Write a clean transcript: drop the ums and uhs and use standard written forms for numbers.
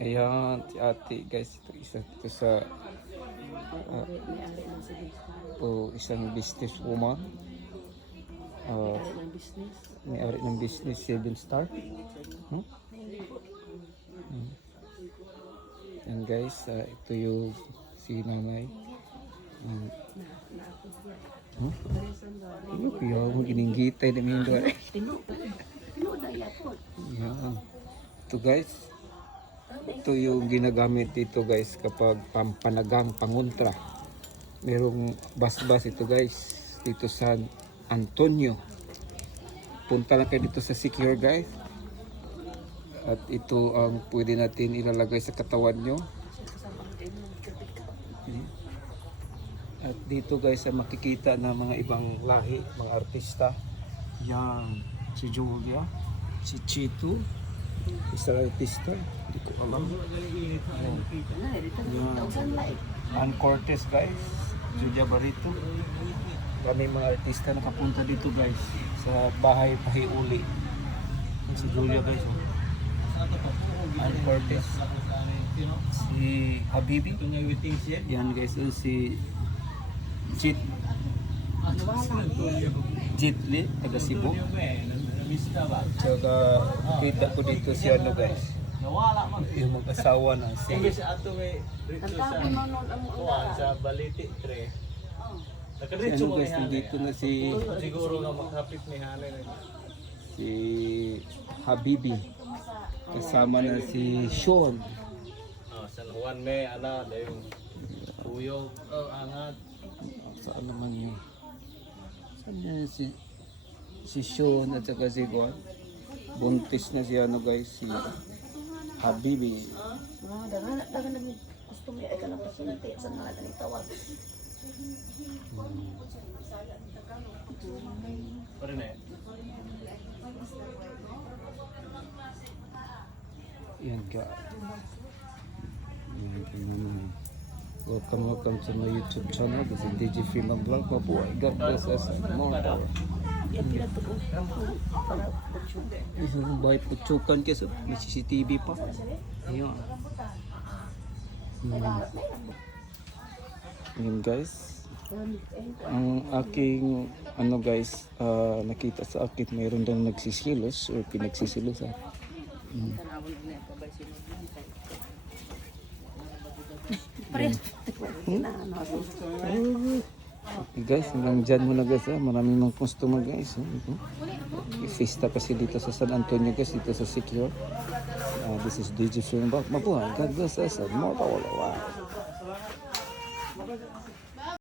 Ayan, si ate guys, ito isa ito sa isang business woman. May-ari ng business. May-ari ng business 7 star. Hmm? And guys, ito yung si nanay. Ano kaya mo gininggitay na mindo? Yan. Ito guys. Ito yung ginagamit dito guys kapag pampanagang pangontra. Merong bas-bas ito guys. Dito sa Antonio. Punta lang kayo dito sa Secure guys. At ito ang pwede natin ilalagay sa katawan nyo. At dito guys makikita na mga ibang lahi, mga artista. Yan, si Julia, si Chito, isang artista, hindi ko alam. Yan. Ann Cortez guys, Julia Barito. Kami mga artista nakapunta dito guys sa bahay Pahiuli. Si Julia guys. Ann Cortez, si Habibi, yan guys, si Jitli, taga Cebu. Tsaka kita ko dito si ano guys, yung mag-asawa na si sa Baliti 3. ano guys, nandito na si Siguro nga maghapit ni Hane. si Habibi. Kasama na si Sean. San Juan may ana dayong tuyog angat. Saan naman yun? Saan yan si Sean at saka si Juan? Buntis na si ano guys, si Habibi. Dagan gusto mo ay kanang pasyente sa mga ng tawag. Pare na. Yan ka. Welcome to my YouTube channel. This is DJ Film and Vlog. Mabuhay. God bless us. More power. Yan pinatuon para Isang bahay putsukan kasi may CCTV pa. Ayun. Ayun guys. Ang aking ano guys, nakita sa akin mayroon daw nagsisilos or pinagsisilosan. parehas. Okay guys, hanggang dyan muna guys. Maraming mga customer guys. Fiesta kasi dito sa San Antonio guys, dito sa Secure. This is DJ Film Vlog. Mabuhay. God bless us. More power. Wow.